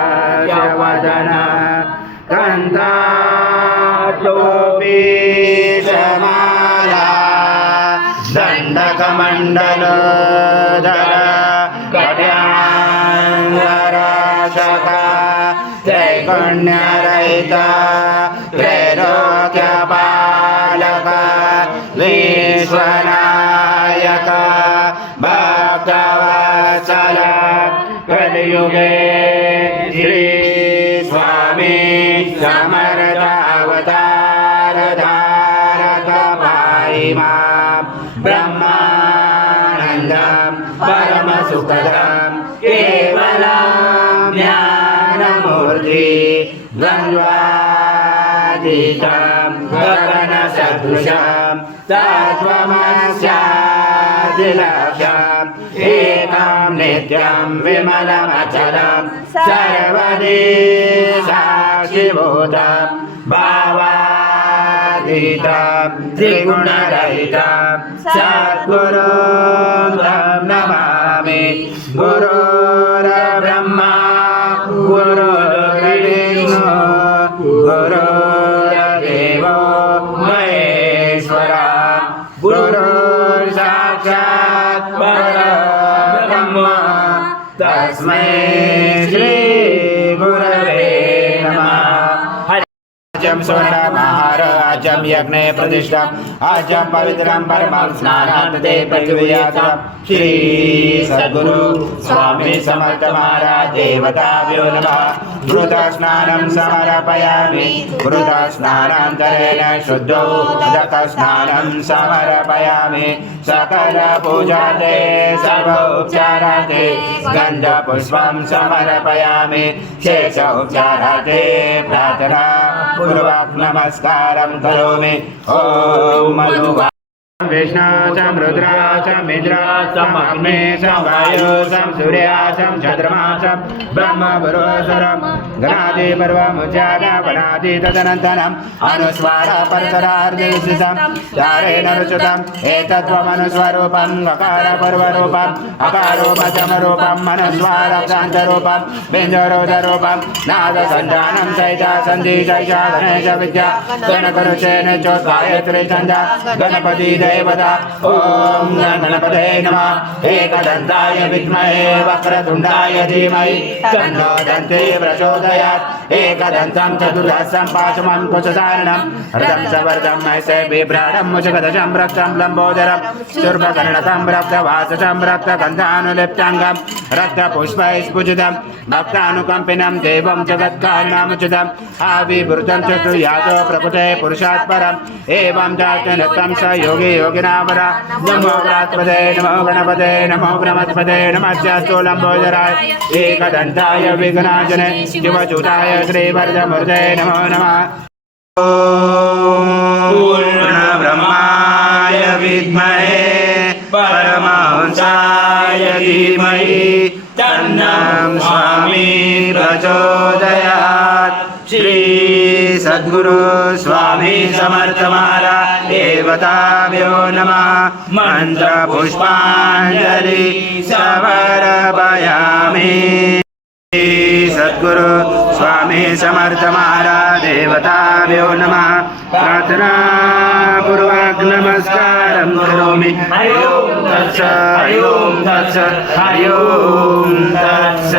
सुहासवदन गन्धा टोपी समाला दण्डकमण्डल धर कट्याङ्गराशका त्रैगुण्यरहिता त्रैलोक्यपालक विश्वना कलयुगे श्रीस्वामी स्वामी समरतावतारकपा ब्रह्मानन्दं परमसुखदं केवलां ज्ञानमूर्ति ब्रह्वादितां कगनसदृशां सा त्वमस्यादि नित्यं विमलमचलं सर्वदे साक्षिभूतं भावातीतं त्रिगुणरहितं। सद्गुरुं नमामि। गुरुर्ब्रह्मा गुरुर्विष्णु गुरुर्देवो महेश्वरा। गुरुर्साक्षात् परब्रह्म तस्मै श्रीगुरवे नमः अजम स्वर्ण महाराजम यज्ञ प्रतिष्ठम अजम पवित्रम परमं स्नानान्ते पृथ्वीयातम श्री सद्गुरु स्वामी समर्थ महाराज देवताभ्यो नमः। घृत स्नानं समर्पयामि। घृत स्नानान्तरेण शुद्धो उदक स्नानं समर्पयामि। सकल पूजाते, सर्वोपचाराते, गन्धपुष्पं समर्पयामि। शेष उपचाराते, प्रार्थना पूर्वक नमस्कारं करोमि ॐ मधुवा विष्णाचं रुद्राचं मिद्राचं अग्नेशं वायुसं सूर्याचं चन्द्रमाचं ब्रह्मपुरोसरं गणादिपर्वमुच्चारवणादि तदनन्तरम् अनुस्वार परतरार्देशितं चारेण रुचितम् एतत्त्वमनुस्वरूपं गकारपर्वरूपम् अकारोपचमरूपम् अनुस्वारक्षान्तरूपं बिन्दुरोधरूपं नादसञ्जानं चैता सन्धि चैषा गणेश विद्या गणकरुषेण चोद्गायत्री छन्दा गणपति देवता ॐ गणपते नमः एकदन्ताय विद्महे वक्रतुण्डाय धीमहि तन्नो दन्ते प्रचोदयात् एकदन्तं चतुर्दशं पाशमं कुशधारणं रथं बिभ्राणं मुचकदशं रक्तं लम्बोदरं। रक्तवासचं रक्तगन्धानुलिप्ताङ्गं। भक्तानुकम्पिनं देवं जगत्कारणमुचितम् पुरुषात् परम् एवं स योगी योगिनामरा नमो गणात्मते नमो गणपते, नमो नमश्चास्तु लम्बोदराय। एकदन्ताय विघ्नाजने शिवचूताय श्रीवरदमूर्ते नमो नमः पूर्णब्रह्माय विद्महे परमहंसाय धीमहि तन्नं स्वामी प्रचोदयात्। श्री सद्गुरु स्वामी समर्थ महाराज देवताभ्यो नमः। मन्त्रपुष्पाञ्जलि समर्पयामि। सद्गुरु स्वामी समर्थ महारादेवताभ्यो नमः। प्रार्थना पूर्वाग् नमस्कारं करोमि। हरि ओं तत्स हरि ओं तत्स हरि ओं तत्स।